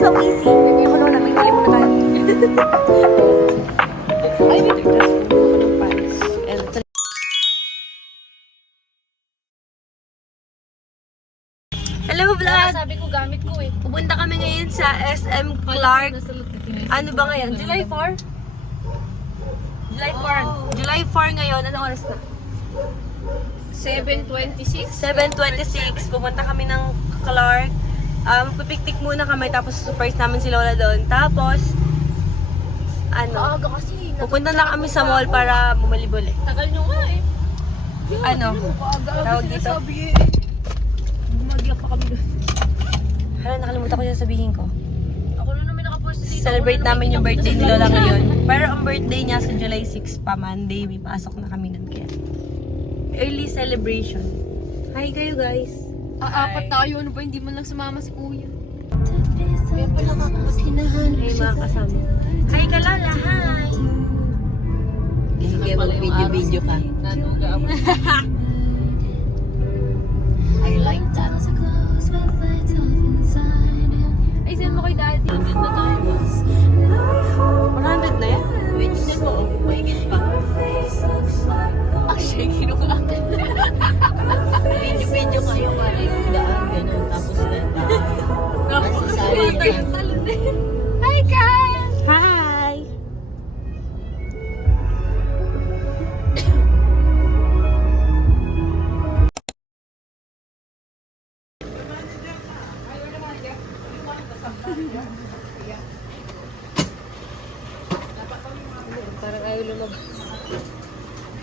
sa Wisi. Ako naman, nagmali muna tayo. Ay, wait. Dress ko ng pants. And hello vlog! Sabi ko gamit ko eh. Pupunta kami ngayon sa SM Clark. Ano ba ngayon? July 4? July 4. July 4 ngayon. Anong oras na? 7:26. 7:26. Pupunta kami ng Clark. Pipiktik muna kami. Tapos surprise namin si Lola doon. Tapos, Maaga kasi. pupunta na kami sa mall para bumili-buli. Tagal nyo nga eh. Tawag dito? Bumagyak pa kami doon. Hala, nakalimutan ko yung sabihin ko. Ako na naman nakapost dito. Celebrate namin yung birthday ni Lola ngayon. Pero ang birthday niya sa July 6 pa, Monday. May pasok na kami nun kaya. Early celebration. Hi kayo guys. Apat tayo. Ano ba? Hindi man lang sumama si kuya. Kaya pala kakapagkinahan. Hey mga kasama. Hi ka Lola, hi! Sige, mag-video-video ka. Nanuga ako. I like that. Ay, send mo kay daddy. Send na tayo. 100 na yan? Wait, saan mo? Mahigit pa. Actually, kinukuha. Video-video kayo para yung daan, ganun. Tapos na masasali ka. Hi, guys! Hi! Parang ayaw lumabas.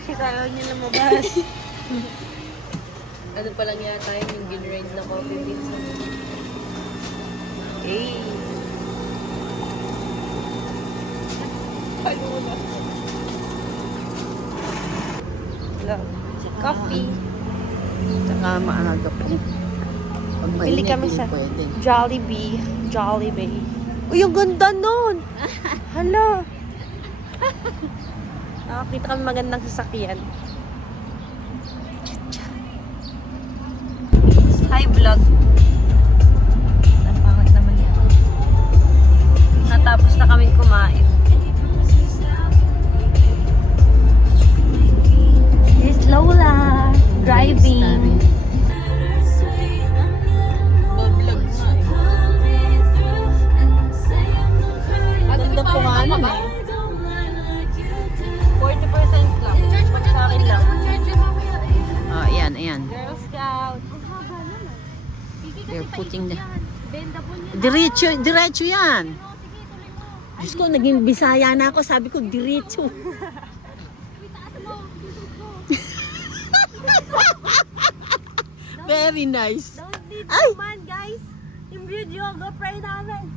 Kasi ayaw niya lumabas. Ano pa lang yata yung ginride na coffee beans. Hey! Hello. Coffee. Saka maaga pa eh. Pag Bili mainit, kami hindi sa pwede. Jollibee. Jollibee. Uy, ang ganda nun! Hala! Nakakita kami magandang sasakyan. Hi, vlog. Ang pangit naman yan. Natapos na kami kumain. Here's Lola driving. Bablog nga eh. Ganda po nga naman eh. 40% lang. Sa akin lang. Oh, ayan, ayan. Girl Scout. They're putting the... Benda po niya. Diretso yan. Diyos ko, naging Bisaya na ako. Sabi ko, diretso. Very nice. Don't need Ay! man, guys. Yung video, GoPro namin.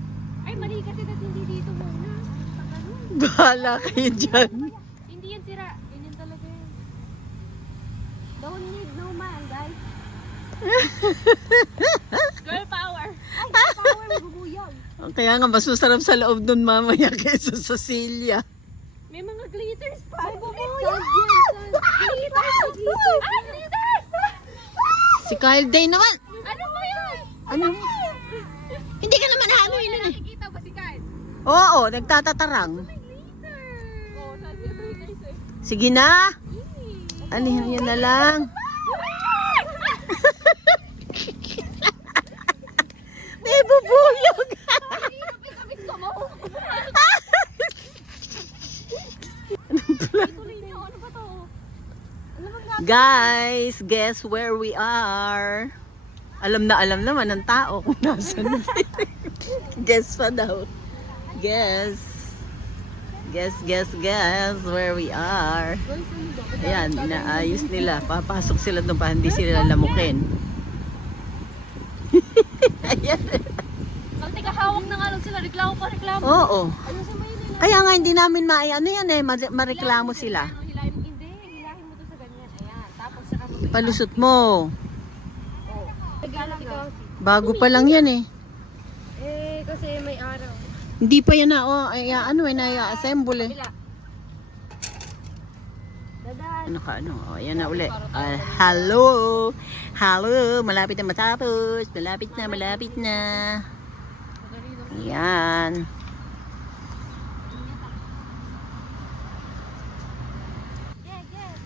Ay, mali kasi kasi hindi dito muna. Bahala kayo dyan. Hindi yan sira. Ganyan talaga yan. Don't need no man, guys. Girl power. Ay, power, bubuyog. Kaya nga, mas masarap sa loob nun mamaya kaysa sa Silya. May mga glitters pa. Bubuyog. Glitters! Glitters! Si Kyle Day naman. Ano mo yun? Ano? Hindi ka naman haluin nun eh. Nakikita ba si Kyle? Oo, nagtatatarang. Oo, sabi ito guys eh. Sige na. Alihan yun na lang. May bubuyog. Kapit ko mo. Tuloy na ako. Ano ba to? Guys, guess where we are? Alam na alam naman ng tao kung nasan. Guess pa daw. Guess. Guess where we are. Ayan, inaayos nila. Papasok sila doon pa, hindi sila lamukin. Ayan. Teka, hawak na nga lang sila. Reklamo pa, reklamo. Oo. Ano sa may nila? Kaya nga hindi namin ano yan eh, mareklamo sila. Hilahin mo. Hindi, hilahin mo to sa ganyan. Ayan. Tapos saka mo. Palusot mo. Nagalang ikaw. Bago pa lang yan eh. Eh, kasi may araw. Hindi pa yan na, na-assemble eh. Bila. Dadan. Ano ka, ano? O, ayan na uli. Hello! Hello! Malapit na matapos. Malapit na. Yan.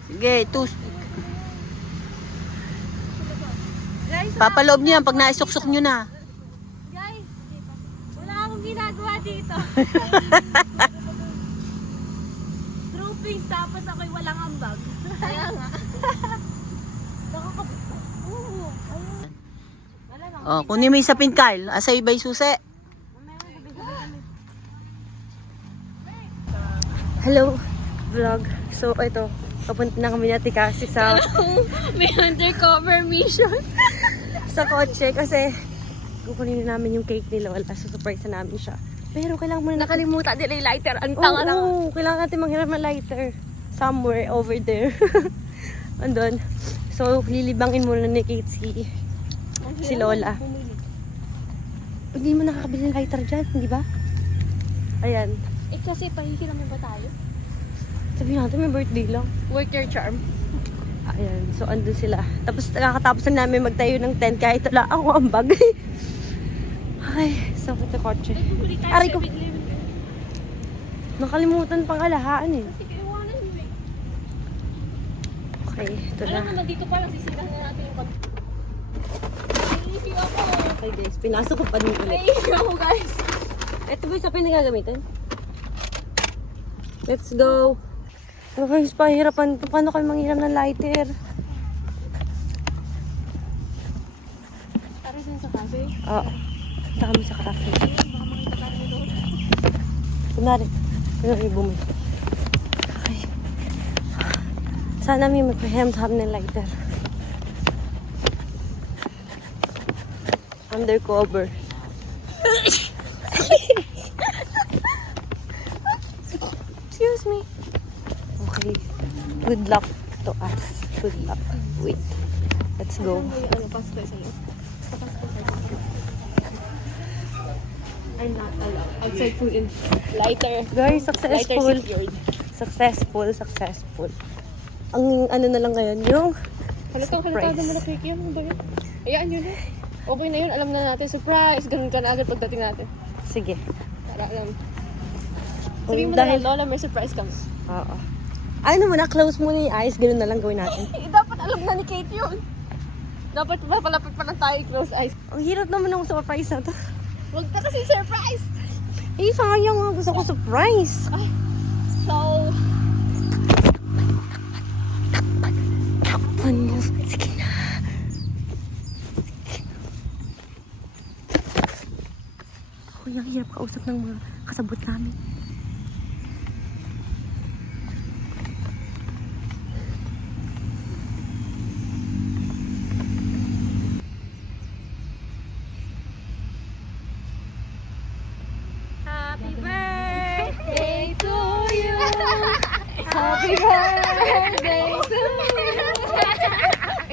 Sige, Guys, papaloob niyo yan pag naisuksok niyo na. guys, wala akong ginagawa dito. Groupings tapos ako'y walang ambag. Kaya nga. Oo, ayun. Wala lang. Oh, kunin mo yung sapin, Carl. Asay bay susi. Hello, vlog. So, ito. Papunta na kami natin kasi sa May undercover mission. sa kotse kasi kukunin na namin yung cake ni Lola. So, surprise na namin siya. Pero kailangan muna Nakalimutan nila yung lighter. Ang Oo, oo, kailangan natin manghiram ng lighter. Somewhere over there. Andun. So, lilibangin muna ni Kate si Lola. Hindi mo nakakabili ng lighter dyan, di ba? Ayan. Eh kasi pahihiram mo ba tayo? Sabihin natin, may birthday lang. Work your charm. Ayan. So, andun sila. Tapos, nakakatapos na namin magtayo ng tent kahit wala ako ang bag. Ay, sakit sa kotse. Aray ko. Nakalimutan pang alahaan eh. Okay, ito na. Alam mo, nandito pa lang sisigahan na natin yung Naiihiw ako. Okay guys, pinasok ko pa din ulit. Naiihiw ako guys. Ito ba yung sapin na gagamitin? Let's go! Oh guys, pahirapan. Paano kayo manghiram ng lighter? Tara din sa cafe. Oo. Punta kami sa cafe. Kunwari bumili. Okay. Sana may magpahiram sa amin ng lighter. Undercover. Excuse me. Okay. Good luck to us. Good luck. Wait. Let's go. Ano, pasto sa'yo. I'm not allowed. Outside food and lighter. Guys, Lighter successful. secured. Successful. Ang ano na lang ngayon, yung Halatang surprise. mo na cake yan. Ano ba yun? Ayan yun eh. Okay na yun. Alam na natin. Surprise. Ganun ka na agad pagdating natin. Sige. Para alam. Sabihin mo Dahil- na Lola, may surprise kami. Oo. Ano muna, close muna yung eyes. Ganun na lang gawin natin. Eh, dapat alam na ni Kate yun. Dapat papalapit pa lang tayo close eyes. Ang hirap naman ng surprise na to. Huwag na kasi surprise. Eh, sayang nga. Gusto ko surprise. So, One move. Sige na. Ako yung hirap kausap ng mga kasabot namin. happy birthday to you. Happy birthday to you.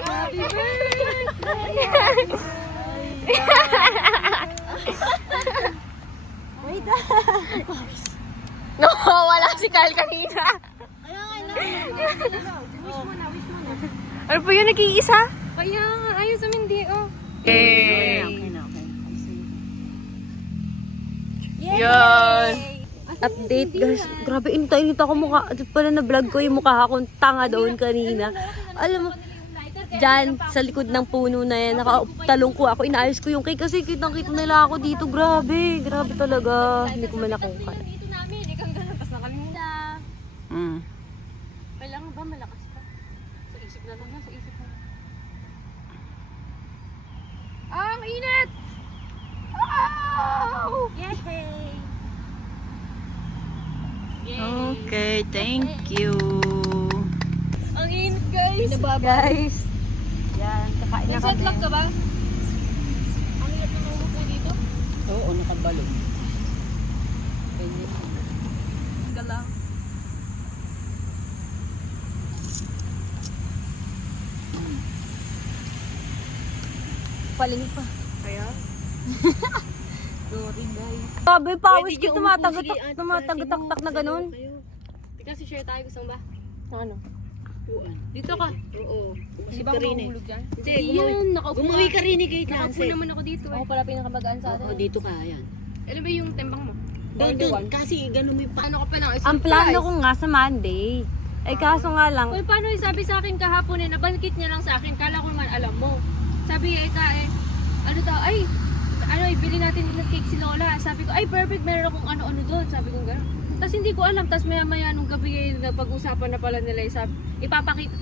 Happy birthday. Wait. No, wala si Kyle kanina. Ano po yun, nag-iisa? Kaya nga, ayos sa hindi, oh. Yan. Update guys. Grabe, init ako mukha. Ito pala na vlog ko yung mukha akong tanga doon kanina. Alam mo, dyan sa likod ng puno na yan, nakatalong ko ako. Inaayos ko yung cake kasi kitang-kita nila ako dito. Grabe, grabe talaga. Hindi ko man nakuha. Dito namin, ikaw ganun, tapos nakalimutan. Mm. Kailangan ba malakas pa? Sa isip na lang na, sa isip na lang. Ang init! Oh! Yay! Okay, thank you. Ang init guys! Guys, yan, kakain na Nag-set kami. lock ka ba? Ang init na umupo dito? Oo, nakabalong. Ka lang. Paling pa. Kaya? Sorry guys. Grabe, pawis ko tumatagatak na ganun. Kasi share tayo, gusto mo ba? Ano? Dito ka. Oo. Di ba ako mahulog dyan? Hindi, Yan, nakaupo Gumawi ka rin ni Kate Nakaupo Nancy. naman ako dito eh. Ako pala pinakamagaan sa atin. Oo, dito ka, ayan. Ano ba yung timbang mo? Ganun, kasi ganun may pa. Ano ka pa lang? Ang plano ko nga sa Monday. Eh kaso nga lang, Uy, paano yung sabi sa akin kahapon nabanggit niya lang sa akin, kala ko naman alam mo. Sabi ano daw, ibili natin ng cake si Lola. Sabi ko, ay perfect, meron akong ano-ano doon. Sabi ko gano'n. Tapos hindi ko alam, tapos maya-maya nung gabi napag-usapan na pala nila,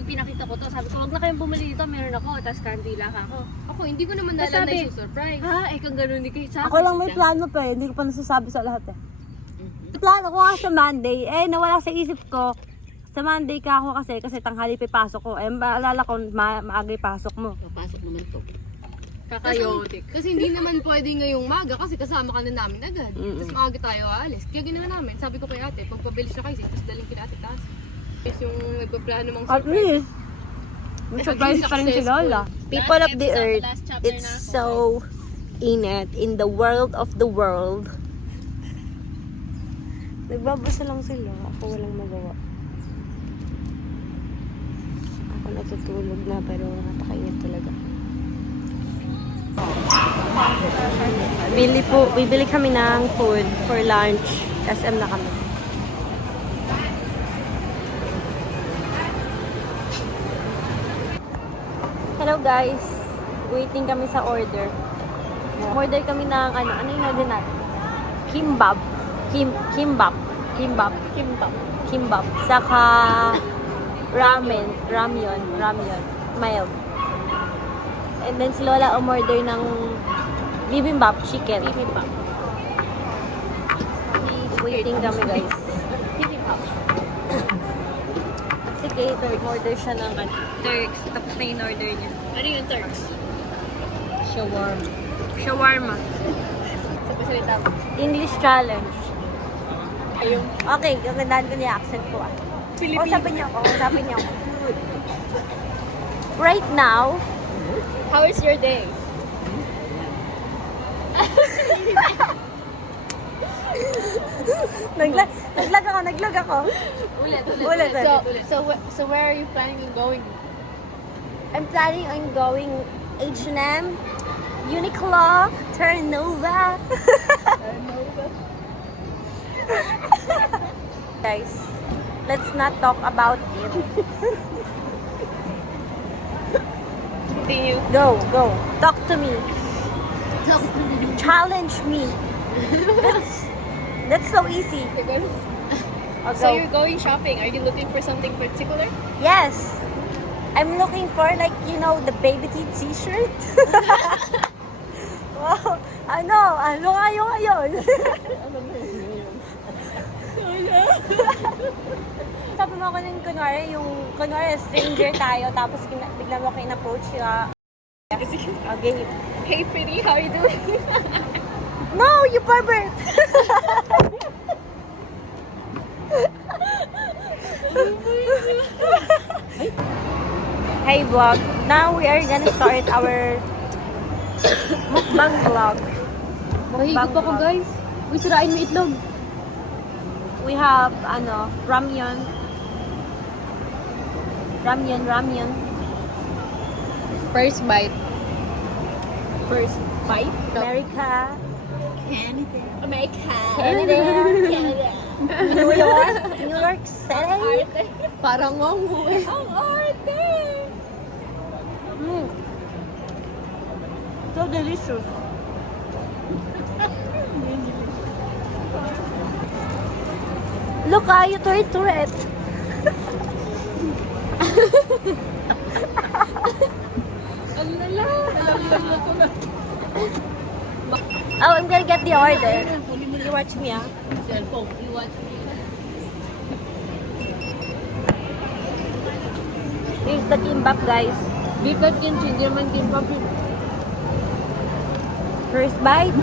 pinakita ko to. Sabi ko, wag na kayong bumili dito, meron ako. Tapos kandila ka ako. Ako, hindi ko naman Tapos alam na sabi, yung surprise. Ha? Kang gano'n ni Kate. ako lang may plano pa eh. Hindi ko pa nasasabi sa lahat eh. Plano ko nga sa Monday, nawala sa isip ko. Sa Monday ka ako kasi tanghali pa pasok ko. Maalala ko, maaga yung pasok mo. Papasok naman to. Kakayotik. Kasi hindi naman pwede ngayong maga kasi kasama ka na namin agad. Tapos maaga tayo aalis. Kaya ginawa namin, sabi ko kay ate, pagpabilis na kayo, tapos daling kina ate taas. Tapos yung nagpaplano mong At surprise. least, may surprise pa rin si Lola. People of the earth, it's so init in the world of the world. Nagbabasa lang sila. Ako walang magawa. Ako natutulog na pero nakakainit talaga. Bibili kami ng food for lunch. SM na kami. Hello guys. Waiting kami sa order. Order kami ng ano yung order natin? Kimbap. Kimbap. Saka ramyun. Mild. And then si Lola umorder ng bibimbap chicken. Waiting kami guys. Si Kate, order siya ng Turks. Tapos na yung order niya. Ano yung Turks? Shawarma. Sa pasalita mo. English challenge. Ayun. Okay, gagandaan ko niya accent ko ah. Usapin niyo ako. Right now, How is your day? naglag ako. Ulit. So where are you planning on going? I'm planning on going H&M, Uniqlo, Terranova. Guys, let's not talk about it. Continue. Go. Talk to me. Challenge me. That's so easy. I'll So go. you're going shopping. Are you looking for something particular? Yes. I'm looking for the baby tee t-shirt. Wow. Ano kayo ngayon? Sabi mo ako ng kunwari stranger tayo, tapos bigla mo ako in-approach ka. Okay. Hey pretty, how are you doing? No, you pervert! Hey vlog, now we are gonna start our mukbang vlog. Mahigop ako guys. Uy, sirain mo itlog. We have ramyun. First bite. America. America. Canada. New York City. Parang ngongo eh. Ang arte! So delicious. Look, you turret. Ang lala. Oh, I'm gonna get the order. You watch me, ah. Cellphone. You watch me. Here's the kimbap, guys. Beef at kimchi. Hindi naman kimbap yun. First bite.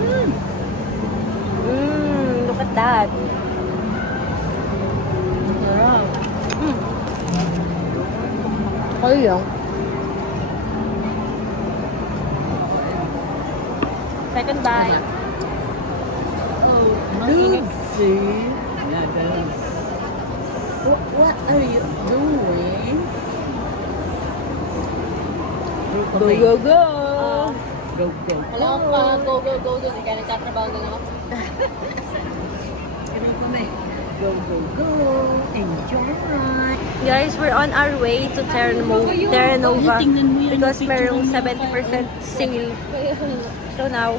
Look at that. Kaya lang. Second bite. Lucy. What are you doing? Go, go, go! Go, go. Alam ko pa, go, go, go doon. Kaya nagtatrabaho na lang ako. Go, go, go. Enjoy. Guys, we're on our way to Terra Nova Tingnan mo yan, because picture merong mo. 70% sale. So now,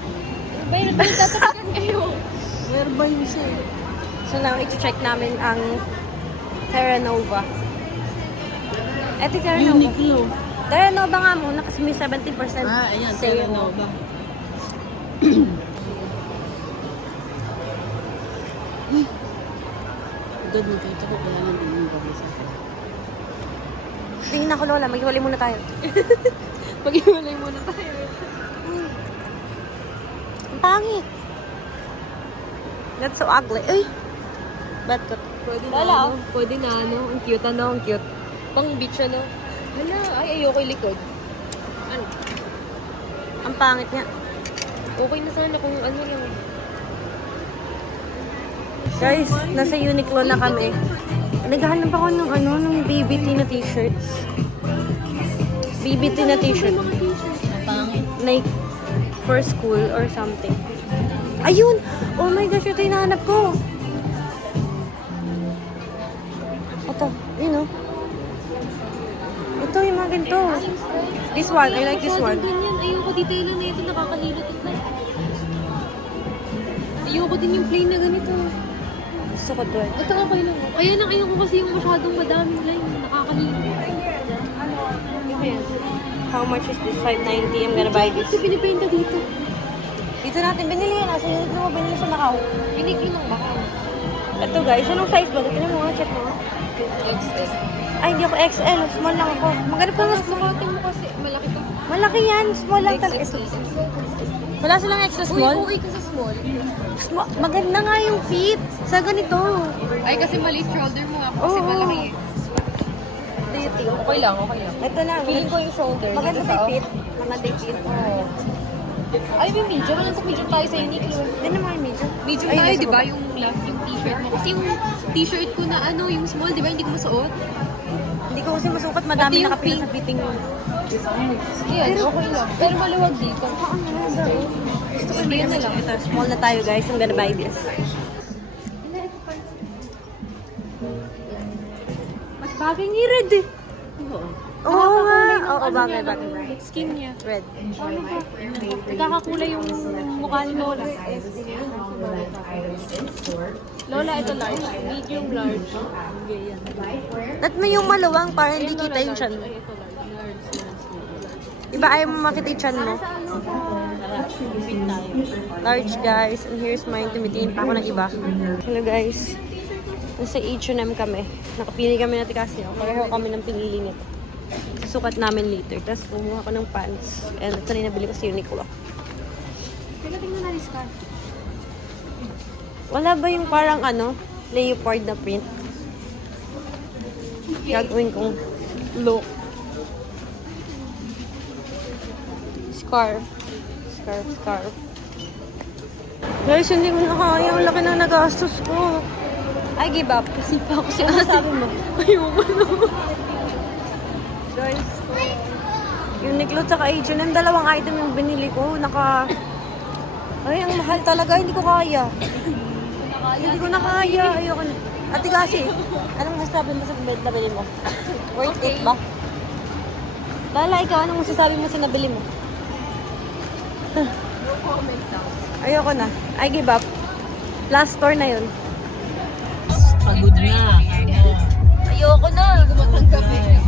Bayan na tatapakan kayo. Where ba yung siya? so now i-check namin ang Terra Nova. Eto Terra Nova. Uniqlo. Terra Nova nga muna kasi may 70% Ayan, sale. Terra Nova. Agad nakita ko kaya lang din yung bagay sa akin. Tingin ako Lola, maghiwalay muna tayo. Pag-iwalay muna tayo. Ang pangit. That's so ugly. Ay! Ba't ko? Pwede na Wala, ano. Pwede na ano. Ang cute ano. Ang cute. Pang beach ano. Hala, ay ayoko yung likod. Ano? Ang pangit niya. Okay na sana kung ano lang. Guys, nasa Uniqlo na kami. Naghahanap ako ng ng BBT na t-shirts. BBT na t-shirt. Ang pangit. Like, for school or something. Ayun! Oh my gosh, ito yung hinahanap ko. Ito, yun oh. Ito yung mga ganito. This one, I like this one. Ganyan. Ayoko detail lang na ito. Nakakalilot ito. Ayoko din yung plain na ganito. Gusto ko to eh. Ito okay lang. Kaya lang ayoko kasi yung masyadong madaming line. Nakakalilot. Ayan. How much is this? $5.90. I'm gonna buy this. Ito pinipenta dito. Dito natin binili yan. Nasa Uniqlo mo binili sa Macau. Binigyan ng baka. Ito guys, anong size ba? Tignan mo nga, check mo. XS. Ay, hindi ako XL. Small lang ako. Maganda pa mas Sukatin mo kasi malaki to. malaki yan. Small lang talaga. XS. Wala silang extra Uy, small? okay ka sa small. Maganda nga yung fit sa ganito. Ay, kasi maliit shoulder mo. Ako kasi Oo. malaki eh. Do you think? Okay lang, okay lang. Ito lang. Feeling ko yung shoulder. Maganda dito sa sa- fit. Maganda yung fit. Ay, may medium. Walang sa medium tayo sa Uniqlo. Hindi naman yung medium. Medium Ay, tayo, nasa di ba? baba. Yung last, yung t-shirt mo. Kasi yung t-shirt ko na ano, yung small, di ba? Hindi ko masuot. Hindi ko kasi masukat. Madami Pati yung nakapila pink. sa fitting mo. Yan, okay lang. Pero maluwag dito. Gusto ko yun na lang. Ito, small na tayo guys. I'm gonna buy this. Mas bagay ni Red eh. Oo nga. Nakakakulay yung Oo, ano bagay, niya, bagay. ng skin niya. Red. Nagkakakulay yung mukha ni Lola. Lola, ito large. Medium, large. At may yung maluwang para hindi kita yung chan. Ay, ito large. Iba ayaw mo makita yung chan mo. Large guys. And here's mine. Tumitingin pa ako ng iba. Hello guys. Nasa H&M kami. Nakapili kami natin kasi. Pareho kami ng pinili nito. Susukat namin later. Tapos kumuha ko ng pants. And ito na yung nabili ko sa Uniqlo. Kaya tingnan na discount. Wala ba yung parang leopard na print? Gagawin kong look. Scarf. Scarf. Guys, hindi ko na kaya. Ang laki na nagastos ko. I give up. Kasi pa ako si ate. Sabi mo. Ayoko na. Guys, Uniqlo tsaka H&M, dalawang item yung binili ko. Ay, ang mahal talaga. Hindi ko kaya. Hindi ko na kaya. Ayoko na. Ate kasi, anong masasabi mo sa nabili mo? Worth it ba? Lala, ikaw, anong masasabi mo sa nabili mo? Comment lang. Ayoko na. I give up. Last store na yun. Pagod na. Ayoko na. Matanggap eh.